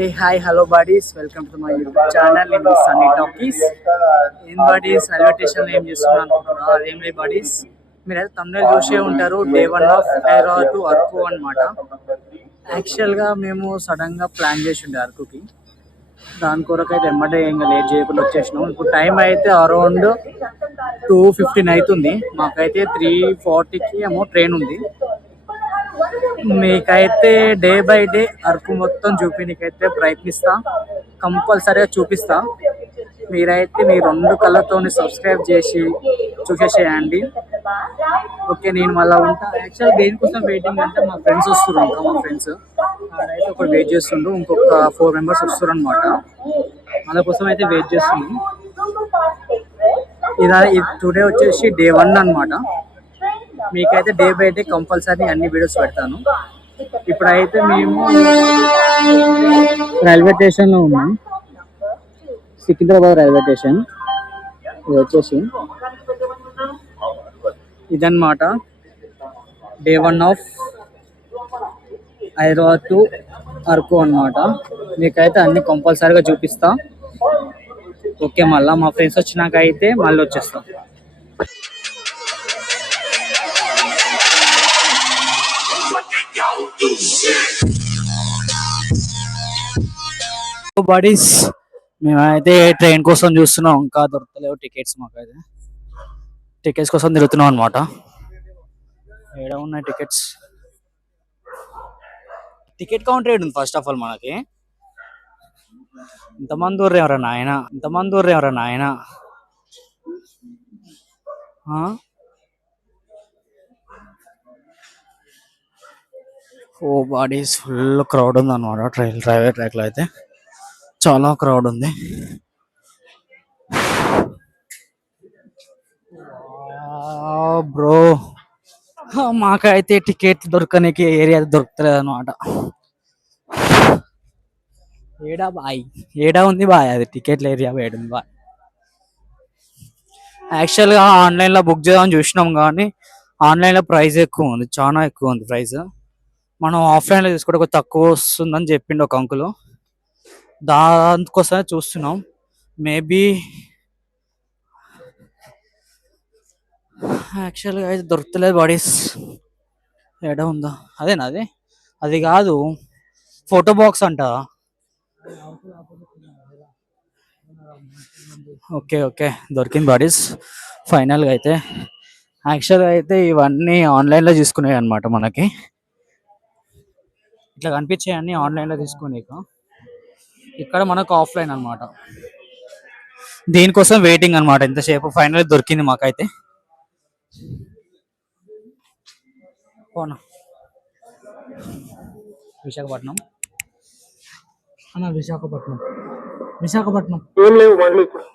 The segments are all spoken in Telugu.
Hey, hi, hello buddies. Welcome to my YouTube channel in Sunny Talkies. In buddies, railway station ఏం చేస్తున్నా అనుకుంటున్నా అదేం లేదు buddies. మీరైతే thumbnail చూసే ఉంటారు. Day 1 of Hyderabad to Araku అన్నమాట. యాక్చువల్గా మేము సడన్గా ప్లాన్ చేసి ఉండే అరకుకి. దాని కొరకు అయితే ఎమ్మటే ఇంకా లేట్ చేయకుండా వచ్చేసినాం. ఇప్పుడు టైం అయితే అరౌండ్ 2:15 అవుతుంది. మాకైతే 3:40కి ఏమో ట్రైన్ ఉంది. మీకైతే డే బై డే అరకు మొత్తం చూపించకైతే ప్రయత్నిస్తా, కంపల్సరీగా చూపిస్తా. మీరైతే మీ 2 కళ్ళతోని సబ్స్క్రైబ్ చేసి చూసేసేయండి. ఓకే, నేను మళ్ళీ ఉంటా. యాక్చువల్ దేనికోసం వెయిటింగ్ అంటే మా ఫ్రెండ్స్ వస్తున్నారు. ఇంకా మా ఫ్రెండ్స్ ఆడైతే ఒకటి వెయిట్ చేస్తుండ్రు, ఇంకొక 4 మెంబర్స్ వస్తారు అనమాట. వాళ్ళ కోసం అయితే వెయిట్ చేస్తున్నాం. ఇది టుడే వచ్చేసి డే 1 అనమాట. మీకైతే డే బై డే కంపల్సరీ అన్ని వీడియోస్ పెడతాను. ఇప్పుడైతే మేము రైల్వే స్టేషన్లో ఉన్నాం, సికింద్రాబాద్ రైల్వే స్టేషన్. ఇది వచ్చేసి ఇదన్నమాట day 1 of Hyderabad to Araku అనమాట. మీకైతే అన్ని కంపల్సరీగా చూపిస్తా. ఓకే, మళ్ళీ మా ఫ్రెండ్స్ వచ్చినాక అయితే మళ్ళీ వచ్చేస్తాం. బాడీస్, మేమైతే ట్రైన్ కోసం చూస్తున్నాం, ఇంకా దొరకలేవు టికెట్స్. మాకైతే టికెట్స్ కోసం తిరుగుతున్నాం అనమాట. ఏడా ఉన్నాయి టికెట్స్? టికెట్ కౌంటర్ ఏడు ఉంది ఫస్ట్ ఆఫ్ ఆల్. మనకి ఇంతమంది ఊర్రు ఎవరన్నా ఆయన ఓ బాడీస్, ఫుల్ క్రౌడ్ ఉంది అనమాట. రైల్వే ట్రాక్ లో అయితే చాలా క్రౌడ్ ఉంది. బ్రో, మాకైతే టికెట్ దొరకనికి ఏరియా దొరుకుతలేదు అనమాట. ఏడా ఉంది బాయ్, అది టికెట్ల ఏరియా ఏడుంది బాయ్. యాక్చువల్గా ఆన్లైన్లో బుక్ చేద్దామని చూసినాం, కానీ ఆన్లైన్లో ప్రైస్ ఎక్కువ ఉంది, చాలా ఎక్కువ ఉంది ప్రైస్. మనం ఆఫ్లైన్లో తీసుకుంటే కొంచెం తక్కువ వస్తుందని చెప్పిండు ఒక అంకులు. దానికోసమే చూస్తున్నాం. మేబీ యాక్చువల్గా అయితే దొరుకుతలేదు బాడీస్. ఎడ ఉందా? అదేనా అది? అది కాదు, ఫోటో బాక్స్ అంట. ఓకే ఓకే, దొరికింది బాడీస్ ఫైనల్గా అయితే. యాక్చువల్గా అయితే ఇవన్నీ ఆన్లైన్లో తీసుకునేవి అనమాట. మనకి ఇట్లా కనిపించేవన్నీ ఆన్లైన్లో తీసుకునే, ఇక్కడ మనకు ఆఫ్లైన్ అనమాట. దీనికోసం వెయిటింగ్ అనమాట ఇంతసేపు. ఫైనల్ దొరికింది మాకైతే. పోనా విశాఖపట్నం అన్న, విశాఖపట్నం ఏం లేవు మళ్ళీ. ఇప్పుడు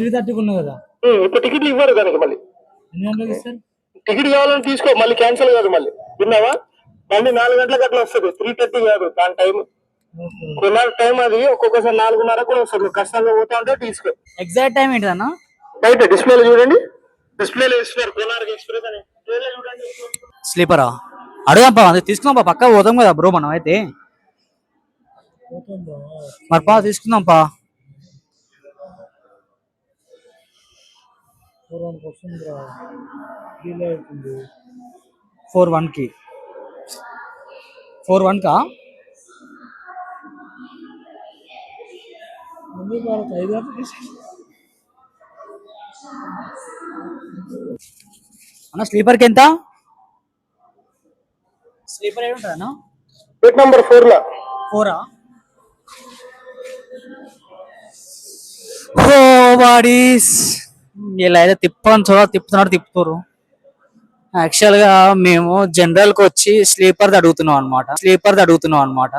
3:30 ఉన్నా కదా. ఇప్పుడు టికెట్లు ఇవ్వరు దానికి. మళ్ళీ ఎన్ని గంటలకు ఇస్తారు? టికెట్ కావాలని తీసుకో, మళ్ళీ క్యాన్సిల్ కాదు. మళ్ళీ విన్నావా? మళ్ళీ 4 గంటలకు అట్లా వస్తుంది. 3:30 కాదు దాని టైం. కొన్నాళ్ళ టైం అది. ఒక్కొక్కసారి 4:30 కూడా వస్తుంది. కష్టాల్లో పోతా ఉంటే తీసుకో. ఎగ్జాక్ట్ టైం ఏంటన్నా? బయట డిస్ప్లేలో చూడండి, డిస్ప్లేలో ఇస్తున్నారు కోనార్క్ ఎక్స్ప్రెస్ అని. చూడండి. స్లీపరా అడుగుదాంపా, అది తీసుకుందాంపా. పక్క పోతాం కదా బ్రో మనం అయితే. మరి పా తీసుకుందాంపా. 4:1కి 4:1కా? అన్న స్లీపర్కి ఎంత? స్లీపర్ ఏమి ఉంటుంది అన్న? Seat number 4 4ఆ? ఓ బాడీస్, ఇలా అయితే తిప్పుతున్నారు. యాక్చువల్గా మేము జనరల్కి వచ్చి స్లీపర్ది అడుగుతున్నాం అనమాట.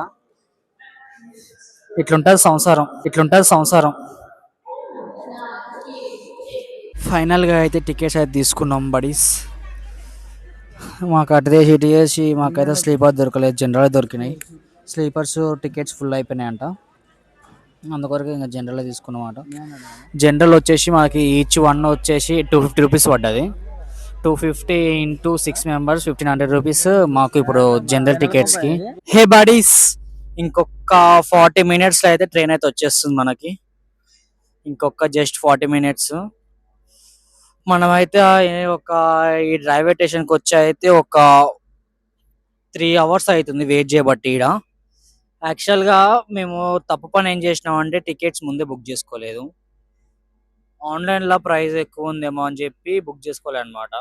ఇట్లుంటది సంసారం. ఫైనల్గా అయితే టికెట్స్ అయితే తీసుకున్నాం బడీస్. మాకు ఇటు చేసి మాకైతే స్లీపర్ దొరకలేదు, జనరల్ దొరికినాయి. స్లీపర్స్ టికెట్స్ ఫుల్ అయిపోయినాయంట, అందుకొరకు ఇంకా జనరల్ తీసుకున్నమాట. జనరల్ వచ్చేసి మనకి ఈచ్ వన్ వచ్చేసి 250 రూపీస్ పడ్డది. 250 into 6 members 1500 rupees మాకు ఇప్పుడు జనరల్ టికెట్స్ కి. హే బాడీస్, ఇంకొక 40 minutes లో అయితే ట్రైన్ అయితే వచ్చేస్తుంది మనకి. ఇంకొక జస్ట్ 40 minutes. మనమైతే ఒక ఈ రైల్వే స్టేషన్కి వచ్చి అయితే ఒక 3 hours అవుతుంది వెయిట్ చేయబట్టి ఈడ. యాక్చువల్గా మేము తప్పు పని ఏం చేసినామంటే టికెట్స్ ముందే బుక్ చేసుకోలేదు. ఆన్లైన్లో ప్రైస్ ఎక్కువ ఉందేమో అని చెప్పి బుక్ చేసుకోలేదు అనమాట.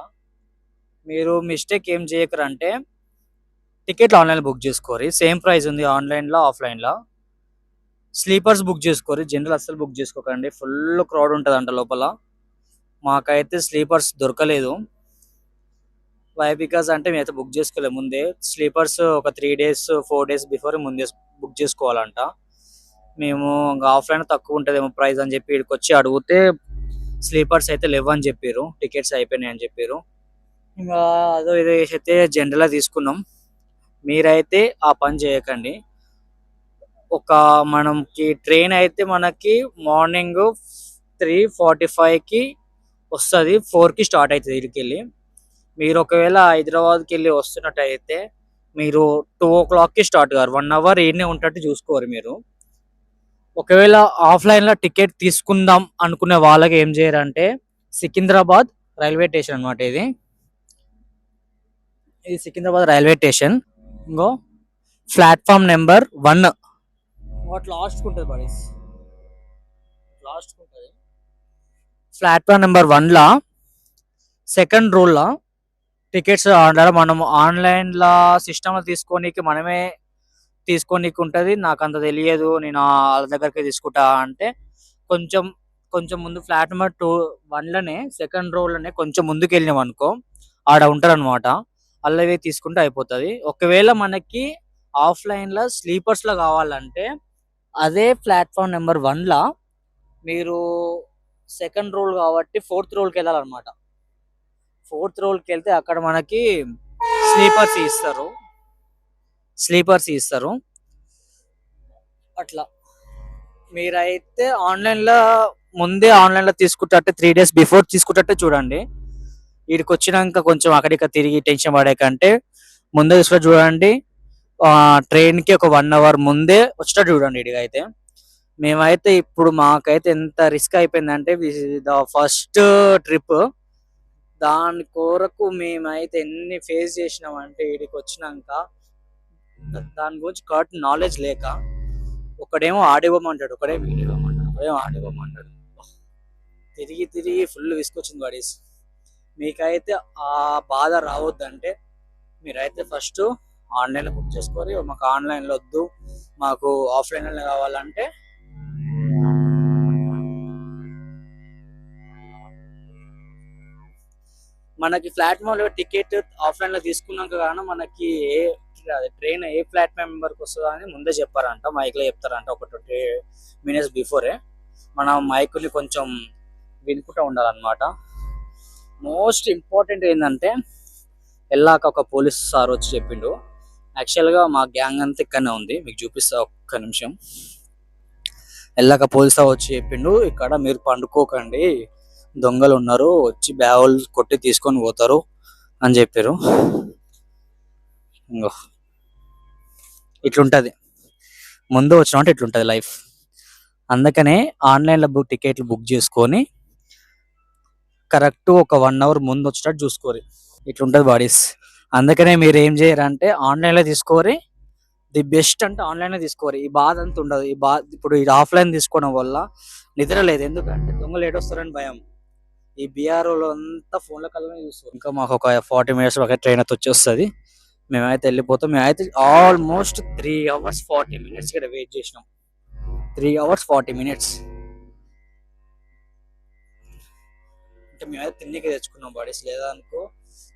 మీరు మిస్టేక్ ఏం చేయకరంటే టికెట్లు ఆన్లైన్లో బుక్ చేసుకోరు. సేమ్ ప్రైస్ ఉంది ఆన్లైన్లో ఆఫ్లైన్లో. స్లీపర్స్ బుక్ చేసుకోరు, జనరల్ అస్సలు బుక్ చేసుకోకండి, ఫుల్ క్రౌడ్ ఉంటుంది అంట లోపల. మాకైతే స్లీపర్స్ దొరకలేదు. వై బికాజ్ అంటే మేమైతే బుక్ చేసుకోలేదు ముందే. స్లీపర్స్ ఒక 3 days 4 days బిఫోర్ ముందే బుక్ చేసుకోవాలంట. మేము ఇంకా ఆఫ్లైన్ తక్కువ ఉంటుందేమో ప్రైస్ అని చెప్పి ఇక్కడికి వచ్చి అడిగితే స్లీపర్స్ అయితే లేవని చెప్పారు, టికెట్స్ అయిపోయినాయి అని చెప్పారు. ఇంకా అదో ఇదో అయితే జనరల్గా తీసుకున్నాం. మీరైతే ఆ పని చేయకండి. మనకి ట్రైన్ అయితే మనకి మార్నింగ్ 3:45కి వస్తుంది, 4కి స్టార్ట్ అవుతుంది ఇక్కడికి వెళ్ళి. మీరు ఒకవేళ హైదరాబాద్కి వెళ్ళి వస్తున్నట్టయితే మీరు 2 o'clockకి స్టార్ట్ కారు, 1 hour ఈడనే ఉంటట్టు చూసుకోరు మీరు. ఒకవేళ ఆఫ్లైన్లో టికెట్ తీసుకుందాం అనుకునే వాళ్ళకి ఏం చేయరంటే సికింద్రాబాద్ రైల్వే స్టేషన్ అనమాట. ఇది సికింద్రాబాద్ రైల్వే స్టేషన్. ఇంకో ప్లాట్ఫామ్ నెంబర్ 1 లాస్ట్ ఉంటుంది బడీస్, లాస్ట్ ఉంటుంది. ప్లాట్ఫామ్ నెంబర్ 1లా సెకండ్ రోల్లో టికెట్స్ మనం ఆన్లైన్లో సిస్టమ్ తీసుకోనికి మనమే తీసుకోనికి ఉంటుంది. నాకు అంత తెలియదు, నేను వాళ్ళ దగ్గరికి తీసుకుంటా అంటే కొంచెం కొంచెం ముందు ఫ్లాట్ నెంబర్ 1లోనే సెకండ్ రోలోనే కొంచెం ముందుకు వెళ్ళినాం అనుకో ఆడ ఉంటారు అనమాట. అల్లవే తీసుకుంటే అయిపోతుంది. ఒకవేళ మనకి ఆఫ్లైన్లో స్లీపర్స్లో కావాలంటే అదే ప్లాట్ఫామ్ నెంబర్ 1లా మీరు సెకండ్ రోల్ కాబట్టి 4th రోల్కి వెళ్ళాలన్నమాట. 4th రోల్కి వెళ్తే అక్కడ మనకి స్లీపర్స్ ఇస్తారు. అట్లా మీరైతే ముందే ఆన్లైన్లో తీసుకుంటే 3 days బిఫోర్ తీసుకుంటే చూడండి. వీడికి వచ్చినాక కొంచెం అక్కడికి తిరిగి టెన్షన్ పడే కంటే ముందే తీసుకుంటే చూడండి. ట్రైన్కి ఒక 1 hour ముందే వచ్చేటట్టు చూడండి. ఇడిగా అయితే మేమైతే ఇప్పుడు మాకైతే ఎంత రిస్క్ అయిపోయిందంటే ద ఫస్ట్ ట్రిప్, దాని కొరకు మేమైతే ఎన్ని ఫేస్ చేసినామంటే వీడికి వచ్చినాక దాని గురించి కరెక్ట్ నాలెడ్జ్ లేక ఒకడేమో ఆడిపోమంటాడు, ఒకడేమో ఆడిపోమంటాడు, ఒకడేమో ఆడిపోమంటాడు. తిరిగి తిరిగి ఫుల్ విసుకొచ్చింది బడీస్. మీకైతే ఆ బాధ రావద్దంటే మీరైతే ఫస్ట్ ఆన్లైన్లో బుక్ చేసుకోవాలి. మాకు ఆన్లైన్లో వద్దు, మాకు ఆఫ్లైన్లో కావాలంటే మనకి ప్లాట్ఫామ్లో టికెట్ ఆఫ్లైన్లో తీసుకున్నాక కానీ మనకి ట్రైన్ ఏ ప్లాట్ఫామ్ మెంబర్కి వస్తుందో అని ముందే చెప్పారంట, మైక్లో చెప్తారంట ఒక 20 minutes బిఫోరే. మనం మైక్ని కొంచెం వినుకుంటూ ఉండాలన్నమాట. మోస్ట్ ఇంపార్టెంట్ ఏంటంటే వెళ్ళాక ఒక పోలీస్ సార్ వచ్చి చెప్పిండు. యాక్చువల్గా మా గ్యాంగ్ అంతా ఇక్కడనే ఉంది, మీకు చూపిస్తా ఒక్క నిమిషం. వెళ్ళాక పోలీస్ సార్ వచ్చి చెప్పిండు, ఇక్కడ మీరు పండుకోకండి, దొంగలు ఉన్నారు, వచ్చి బ్యాగులు కొట్టి తీసుకొని పోతారు అని చెప్పారు. ఇంకో ఇట్లుంటుంది, ముందు వచ్చినట్టు ఇట్లుంటుంది లైఫ్. అందుకనే ఆన్లైన్లో టికెట్లు బుక్ చేసుకొని కరెక్ట్ ఒక 1 hour ముందు వచ్చేటట్టు చూసుకోరు. ఇట్లుంటుంది బాడీస్. అందుకనే మీరు ఏం చేయరంటే ఆన్లైన్లో తీసుకోరి. ది బెస్ట్ అంటే ఆన్లైన్లో తీసుకోరి. ఈ బాధ అంతా ఉండదు. ఇప్పుడు ఇది ఆఫ్లైన్ తీసుకోవడం వల్ల నిద్ర లేదు, ఎందుకంటే దొంగలు ఏడొస్తారని భయం. ఈ బీఆర్ఓలో అంతా ఫోన్ల కళ్ళనే చూస్తారు. ఇంకా మాకు ఒక 40 minutes ఒక ట్రైన్ అయితే వచ్చేస్తుంది. మేమైతే వెళ్ళిపోతాం. మేమైతే ఆల్మోస్ట్ 3 hours 40 minutes ఇక్కడ వెయిట్ చేసినాం. 3 hours 40 minutes అంటే మేమైతే తిండికి తెచ్చుకున్నాం బాడీస్. లేదా అనుకో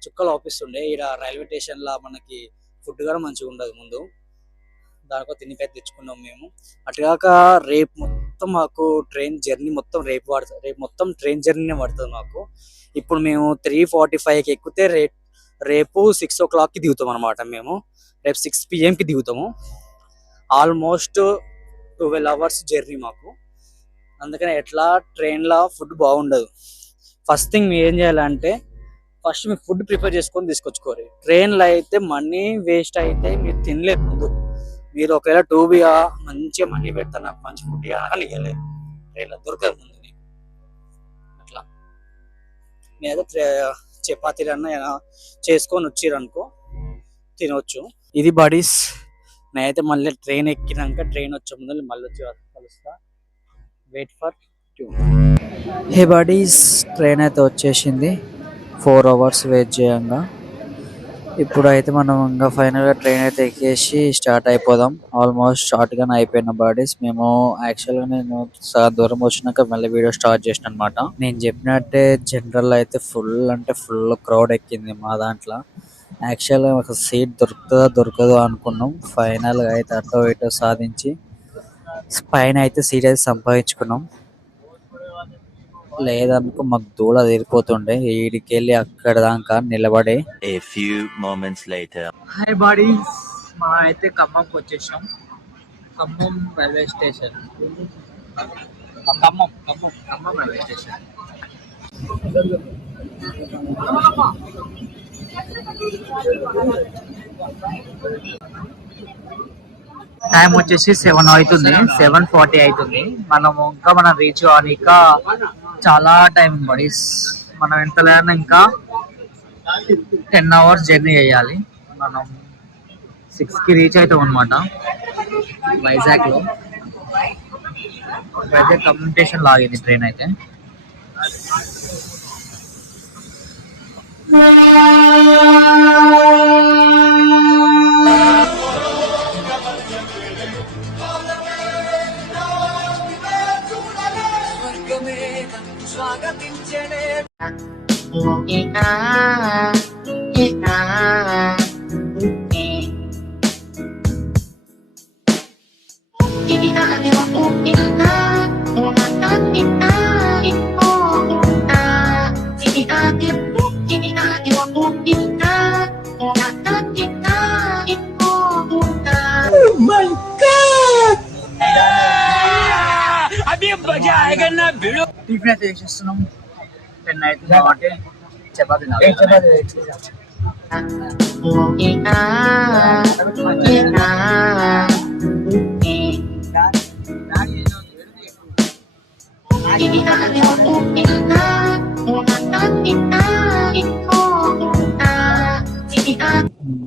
చుక్కలు ఆపిస్తుండే. ఇక్కడ రైల్వే స్టేషన్లో మనకి ఫుడ్ కూడా మంచిగా ఉండదు ముందు, దానికో తిండికైతే తెచ్చుకున్నాం మేము. అటుగాక రేపు మొత్తం మాకు ట్రైన్ జర్నీ మొత్తం రేపు మొత్తం ట్రైన్ జర్నీనే పడుతుంది మాకు. ఇప్పుడు మేము 3:45కి ఎక్కితే రేపు 6 o'clockకి దిగుతాం అనమాట. మేము రేపు 6 PM దిగుతాము. ఆల్మోస్ట్ 12 hours జర్నీ మాకు. అందుకని ఎట్లా ట్రైన్లో ఫుడ్ బాగుండదు. ఫస్ట్ థింగ్ మీరు ఏం చేయాలంటే ఫస్ట్ మీరు ఫుడ్ ప్రిపేర్ చేసుకొని తీసుకొచ్చుకోరు. ట్రైన్లో అయితే మనీ వేస్ట్ అయితే మీరు తినలేదు ముందు. మీరు ఒకవేళ 2B మంచిగా మనీ పెడతారు, నాకు మంచి ఫుడ్ కానీ ఇవ్వలేదు, ట్రైన్లో దొరకదు ముందు నీకు. అట్లా మీద చపాతీలు అన్న చేసుకొని వచ్చిరనుకో తినవచ్చు. ఇది బాడీస్, నేనైతే మళ్ళీ ట్రైన్ ఎక్కినాక ట్రైన్ వచ్చే ముందు మళ్ళీ వచ్చి కలుస్తా. Wait for 2. Hey buddies, train అయితే వచ్చేసింది. 4 hours వెయిట్ చేయంగా. ఇప్పుడు అయితే మనం ఇంకా ఫైనల్గా ట్రైన్ అయితే ఎక్కేసి స్టార్ట్ అయిపోదాం. ఆల్మోస్ట్ స్టార్ట్ గానే అయిపోయిన బాడీస్. మేము యాక్చువల్గా నేను సగం దూరం వచ్చినాక మళ్ళీ వీడియో స్టార్ట్ చేసిన అనమాట. నేను చెప్పినట్టే జనరల్ అయితే ఫుల్ అంటే ఫుల్ క్రౌడ్ ఎక్కింది మా దాంట్లో. యాక్చువల్గా ఒక సీట్ దొరుకుతుందో దొరకదో అనుకున్నాం. ఫైనల్గా అయితే అటో ఇటో సాధించి పైన అయితే సీట్ అయితే సంపాదించుకున్నాం. లేదనుకో మాకు దూల తీరిపోతుండే ఈడికి వెళ్ళి అక్కడ దాకా నిలబడి. A few moments later. Hi bodies, మనం అయితే ఖమ్మంకి వచ్చేసాం. Khammam railway station. Khammam railway station. Time వచ్చేసి 7 అవుతుంది, 7:40 అవుతుంది. మనం రీచ్ అవ్వాలి, ఇంకా చాలా టైం బడీస్. మనం ఎంత లేదన్నా ఇంకా 10 hours జర్నీ చేయాలి. మనం 6కి రీచ్ అవుతాం అనమాట వైజాగ్ లో. ఇప్పుడైతే కమ్యూనికేషన్ లాగింది ట్రైన్ అయితే. టిఫిన్ అయితే చేసేస్తున్నాం. 10 అవుతుంది కాబట్టి చపాతీ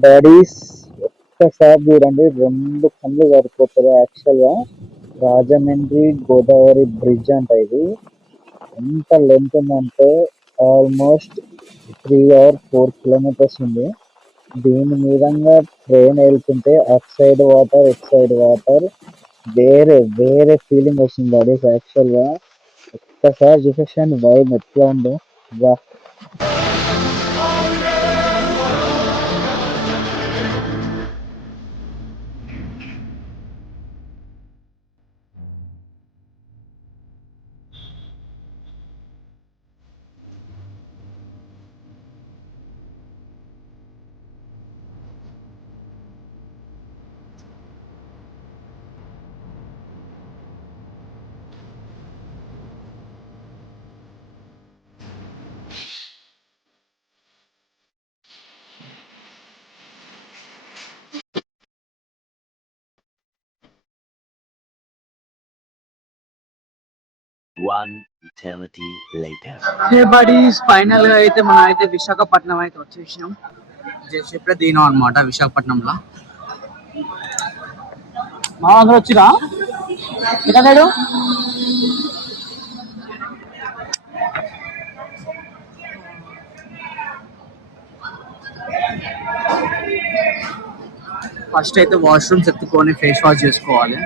బాడీస్ ఒక్కసారి చూడండి, 2 కళ్ళు సరిపోతుంది. యాక్చువల్ గా రాజమండ్రి గోదావరి బ్రిడ్జ్ అంట ఇది. ఎంత లెంత్ ఉందంటే ఆల్మోస్ట్ 3 or 4 kilometers ఉంది. దీని మీదంగా ట్రైన్ వెళ్తుంటే at side water it side water, వేరే వేరే ఫీలింగ్ వస్తుంది బాడీస్. యాక్చువల్ గా ఒక్కసారి చూసేసాను వైబ్ ఎట్లా ఉందో. వా One eternity later. హే బడీస్, ఫైనల్ గా అయితే మనం అయితే విశాఖపట్నం అయితే వచ్చేసినాం. జస్ట్ దిగినాం అనమాట విశాఖపట్నంలో. మా అందరూ వచ్చిరా ఎక్కడ? ఫస్ట్ అయితే వాష్రూమ్స్ ఎత్తుకొని ఫేస్ వాష్ చేసుకోవాలి.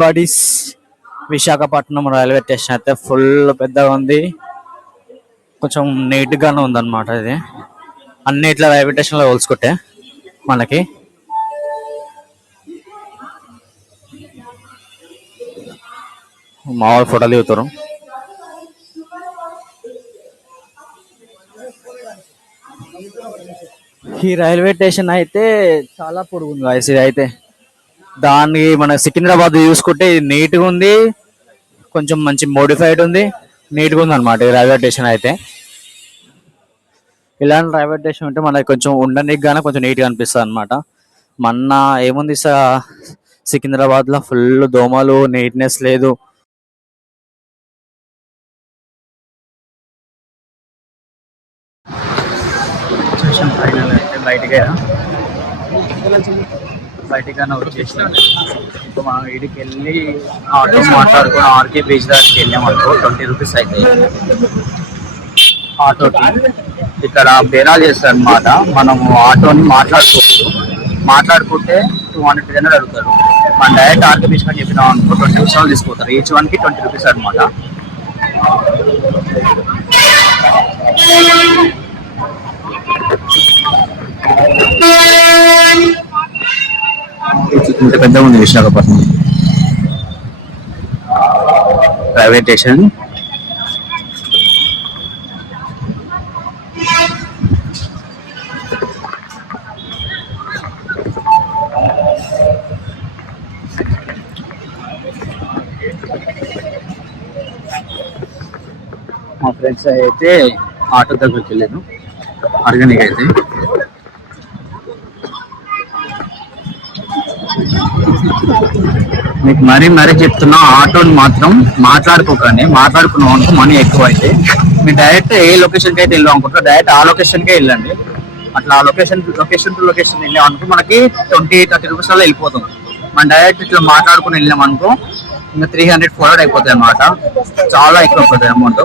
బాడీస్, విశాఖపట్నం రైల్వే స్టేషన్ అయితే ఫుల్ పెద్దగా ఉంది, కొంచెం నీట్ గానే ఉంది అనమాట. ఇది అన్నిట్లా రైల్వే స్టేషన్ లో పోల్చుకుంటే మనకి మామూలు ఫోటోలు దిగుతారు. ఈ రైల్వే స్టేషన్ అయితే చాలా పొడుగుంది గాయ్స్. ఇది అయితే దాన్ని మన సికింద్రాబాద్ చూసుకుంటే ఇది నీట్ గా ఉంది, కొంచెం మంచి మోడిఫైడ్ ఉంది, నీట్ గా ఉంది అనమాట ఈ రైల్వే స్టేషన్ అయితే. ఇలాంటి రైల్వే స్టేషన్ ఉంటే మనకి కొంచెం ఉండడానికి గానే కొంచెం నీట్గా అనిపిస్తుంది అనమాట. మొన్న ఏముంది సికింద్రాబాద్ లో ఫుల్ దోమలు, నీట్నెస్ లేదు. ఫైనల్ అయితే బయటకైనా వచ్చేసినాం. ఇప్పుడు మనం వీడికి వెళ్ళి ఆటో మాట్లాడుకుని ఆర్కే బీచ్ దగ్గరికి వెళ్ళామనుకో 20 రూపీస్ అయితే ఆటోకి. ఇక్కడ బేరాలు చేస్తారు అనమాట. మనము ఆటోని మాట్లాడుకుంటే 200 అడుగుతారు. మన డైరెక్ట్ ఆర్కే బీచ్ అని చెప్పినాం అనుకో 20 నిమిషాలు తీసుకుంటారు. ఈచ్ వన్ కి 20 రూపీస్ అనమాట. ఇంత పెద్ద ఉంది విశాఖపట్నం రైల్వే స్టేషన్. మా ఫ్రెండ్స్ అయితే ఆటో దగ్గరికి వెళ్ళాను అడగనికి. అయితే మీకు మరీ చెప్తున్నా, ఆటోని మాత్రం మాట్లాడుకున్నాం అనుకో మనీ ఎక్కువ అయితే మీరు డైరెక్ట్ ఏ లొకేషన్కి అయితే వెళ్ళాం అనుకుంటారో డైరెక్ట్ ఆ లొకేషన్కే వెళ్ళండి. అట్లా లొకేషన్ టు లొకేషన్ వెళ్ళాం అనుకో మనకి 20-30 రూపీస్ వల్ల వెళ్ళిపోతుంది. మనం డైరెక్ట్ ఇట్లా మాట్లాడుకుని వెళ్ళాం అనుకో ఇంకా 300-400 అయిపోతాయి అన్నమాట. చాలా ఎక్కువ అయిపోతాయి అమౌంట్.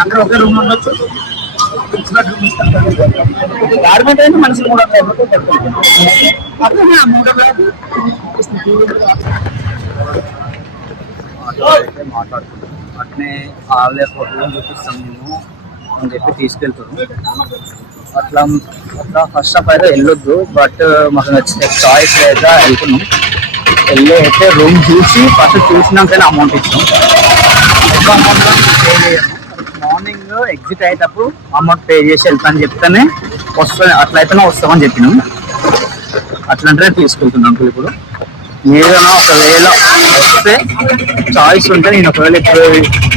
అక్కడ ఒకే రూమ్ ఉండొచ్చు. గార్మెంట్ అయితే మనుషులు కూడా మాట్లాడుతున్నాం. అట్నే ఆలయ ఫోటోలు చూపిస్తాం నేను అని చెప్పి తీసుకెళ్తున్నాం. అట్లా ఫస్ట్ ఆఫ్ అయితే వెళ్ళొద్దు. బట్ మాకు నచ్చిన చాయిస్ లేదా వెళ్తున్నాం. వెళ్ళి అయితే రూమ్ ఫస్ట్ చూసినాకనే అమౌంట్ ఇచ్చాం. ఎక్కువ అమౌంట్ పే చేయము. మార్నింగ్ ఎగ్జిట్ అయ్యేటప్పుడు అమౌంట్ పే చేసి వెళ్తాను చెప్తేనే అట్లయితేనే వస్తామని చెప్పినాం. అట్లంటే తీసుకెళ్తున్నాం. ఇప్పుడు ఏదైనా ఒకవేళ వస్తే చాయిస్ ఉంటే నేను ఒకవేళ ఇప్పుడు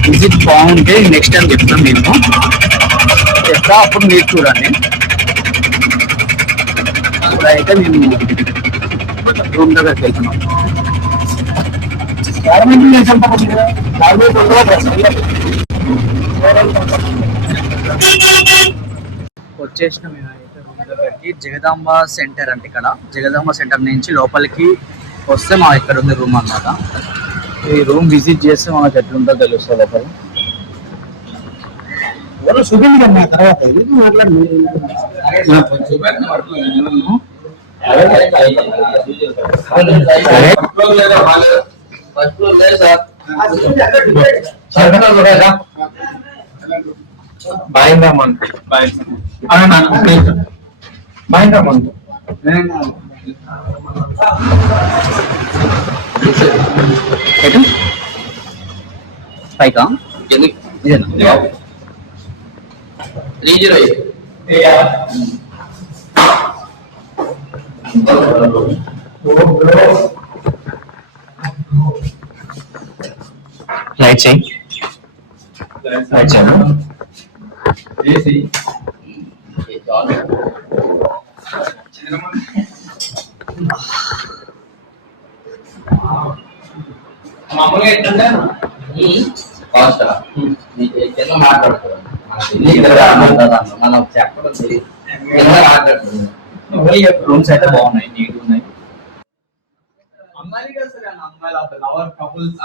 విజిట్ బాగుంటే నెక్స్ట్ టైం చెప్తాను. నేను చెప్తా, అప్పుడు మీరు చూడండి. ఇప్పుడైతే మేము రూమ్ దగ్గరికి వెళ్తున్నాం. వచ్చేసిన మేమైతే రూమ్ దగ్గరికి. జగదాంబ సెంటర్ అంటే ఇక్కడ జగదాంబ సెంటర్ నుంచి లోపలికి వస్తే మా ఇక్కడ ఉంది రూమ్ అన్నమాట. ఈ రూమ్ విజిట్ చేస్తే మనకు ఎట్లుంటో తెలుస్తుంది. లోపల పైకా 308 లైట్ చేయి. మామూలుగా ఏంటంటే మాట్లాడుతున్నాం మనం చెప్పడం రూమ్స్ అయితే బాగున్నాయి, నీట్ ఉన్నాయి. అమ్మాయిలు కదా సరే అమ్మాయిలు లవర్ కపుల్స్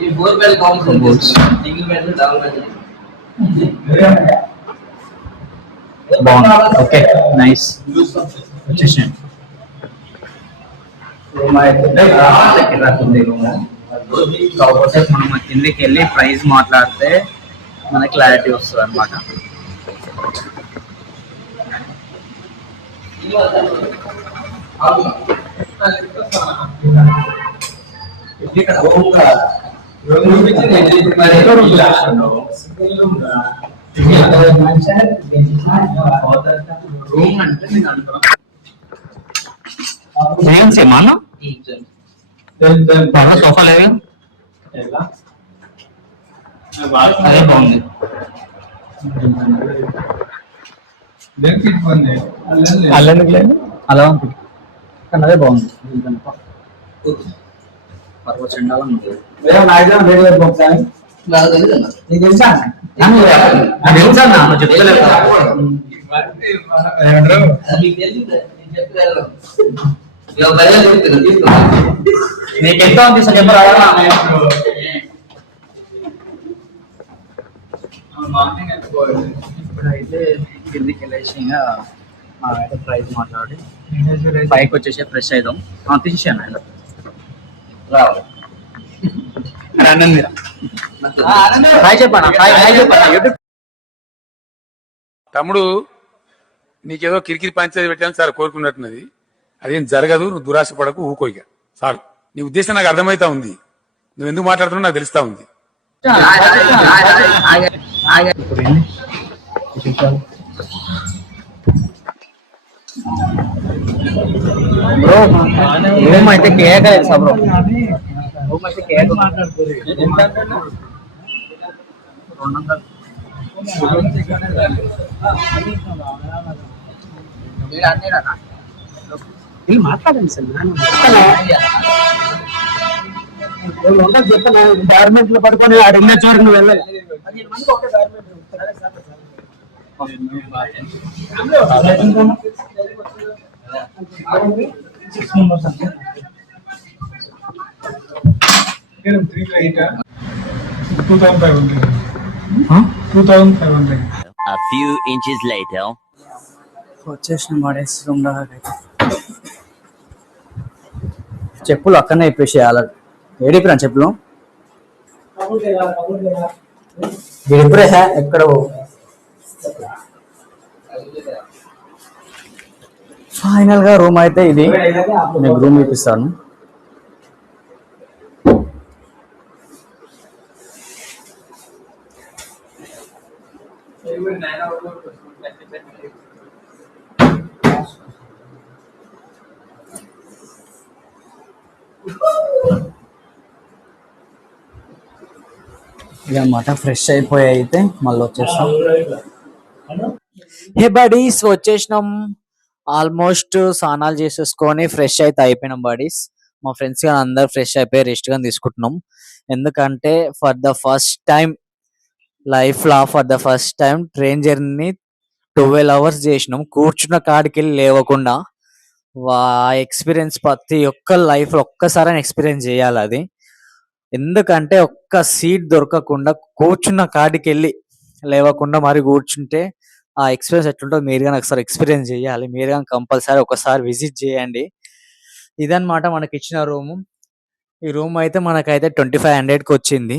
ఈ 4 bed combination single bed double bed బాగుంది. Okay, nice. వచ్చేసాను. రూమ్ అయితే రాకుంది. రూమ్ కాకపోతే మనం కిందకి వెళ్ళి ప్రైస్ మాట్లాడితే మనకి క్లారిటీ వస్తుంది అనమాట. రూమ్ అంటే నేను అనుకున్నాను ఏం సేమా సోఫా లేదు, అదే బాగుంది. అల్లెందుకు లేదు? అలా ఉంటుంది కానీ అదే బాగుంది. పర్వ చండాలం ఉంటుంది. నీకు తెలుసా? నాకు తెలుసా అన్న, నువ్వు చెప్తలేవు కదా. నీకు ఎంత అనిపిస్తా చెప్పరా? ఇప్పుడైతే కిందికి వెళ్ళేసి మా అయితే ప్రైజ్ మాట్లాడి పైకి వచ్చేసి ఫ్రెష్ అవుదాం. తీసేసాను ఆయన హాయ్ చెప్పాను, హాయ్ చెప్పాను యూట్యూబ్. తమ్ముడు నీకేదో కిరికిరి పంచాయతీ పెట్టాలని సార్ కోరుకున్నట్టున్నది. అదేం జరగదు, నువ్వు దురాశ పడకు, ఊకోయిక చాలు. నీ ఉద్దేశం నాకు అర్థమైతా ఉంది, నువ్వు ఎందుకు మాట్లాడుతున్నావు నాకు తెలుస్తా ఉంది. బ్రో రూమ్ అయితే కేక్ తెలుసా బ్రో? రూమ్ అయితే కేక్ 200 మాట్లాడండి సార్. చెప్పనా గార్మెంట్ లో పడుకొని ఆడిన చోటు నువ్వు వెళ్ళాలి. A few inches later. వచ్చేసిన వాడేసి రూమ్ దాకా. చెప్పులు అక్కడనే ఇప్పేసి ఏడిపిరా చెప్పులు ఇప్పుడే ఎక్కడ ఫైనల్ గా రూమ్ అయితే ఇది. నేను రూమ్ ఇప్పిస్తాను. ఇదన్నమాట ఫ్రెష్ అయిపోయి అయితే మళ్ళీ వచ్చేస్తాం. హే బడీస్ వచ్చేసినాం. ఆల్మోస్ట్ స్నానాలు చేసేసుకొని ఫ్రెష్ అయితే అయిపోయినాం బడీస్. మా ఫ్రెండ్స్ కానీ అందరు ఫ్రెష్ అయిపోయి రెస్ట్ గా తీసుకుంటున్నాం. ఎందుకంటే for the first time life లో ట్రైన్ జర్నీ 12 hours చేసినాం. కూర్చున్న కాడికి వెళ్ళి లేవకుండా. ఎక్స్పీరియన్స్ ప్రతి ఒక్క లైఫ్ లో ఒక్కసారి ఎక్స్పీరియన్స్ చేయాలి అది. ఎందుకంటే ఒక్క సీట్ దొరకకుండా కూర్చున్న కాడికి వెళ్ళి లేవకుండా మరి కూర్చుంటే ఆ ఎక్స్పీరియన్స్ ఎట్లుంటుందో మీరు కానీ ఒకసారి ఎక్స్పీరియన్స్ చేయాలి. మీరు కానీ కంపల్సరీ ఒకసారి విజిట్ చేయండి. ఇదన్నమాట మనకి ఇచ్చిన రూము. ఈ రూమ్ అయితే మనకైతే 2500కి వచ్చింది.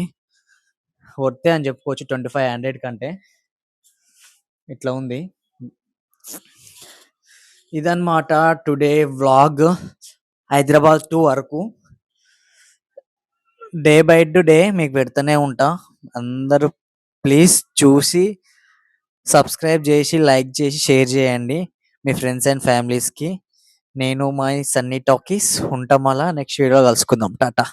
వర్తే అని చెప్పుకోవచ్చు 2500 కంటే. ఇట్లా ఉంది. ఇదన్నమాట today vlog. Hyderabad to Araku day by day మీకు పెడుతూనే ఉంటా. అందరూ ప్లీజ్ చూసి సబ్స్క్రైబ్ చేసి లైక్ చేసి షేర్ చేయండి మీ ఫ్రెండ్స్ అండ్ ఫ్యామిలీస్కి. నేను మై సన్నీ టాకీస్ ఉంటాం. అలా నెక్స్ట్ వీడియో కలుసుకుందాం. టాటా.